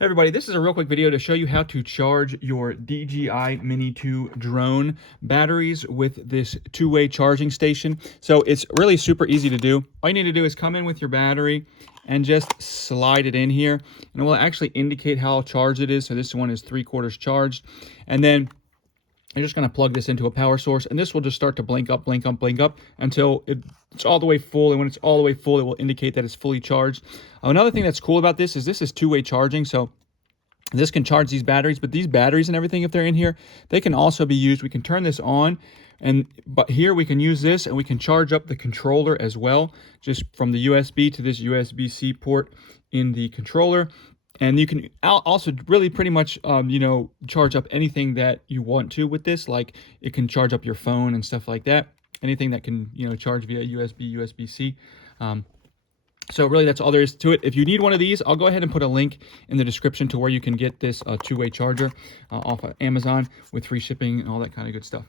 Hey everybody, this is a real quick video to show you how to charge your DJI Mini 2 drone batteries with this two-way charging station. So it's really super easy to do. All you need to do is come in with your battery and just slide it in here, and it will actually indicate how charged it is. So this one is 3/4 charged, and then you're just going to plug this into a power source, and this will just start to blink up, blink up, blink up until it's all the way full. And when it's all the way full, it will indicate that it's fully charged. Another thing that's cool about this is two-way charging. So this can charge these batteries, but these batteries and everything, if they're in here, they can also be used. We can turn this on, but here we can use this, and we can charge up the controller as well, just from the USB to this USB-C port in the controller. And you can also really pretty much, charge up anything that you want to with this. Like it can charge up your phone and stuff like that. Anything that can, charge via USB, USB-C. So really, that's all there is to it. If you need one of these, I'll go ahead and put a link in the description to where you can get this two-way charger off of Amazon with free shipping and all that kind of good stuff.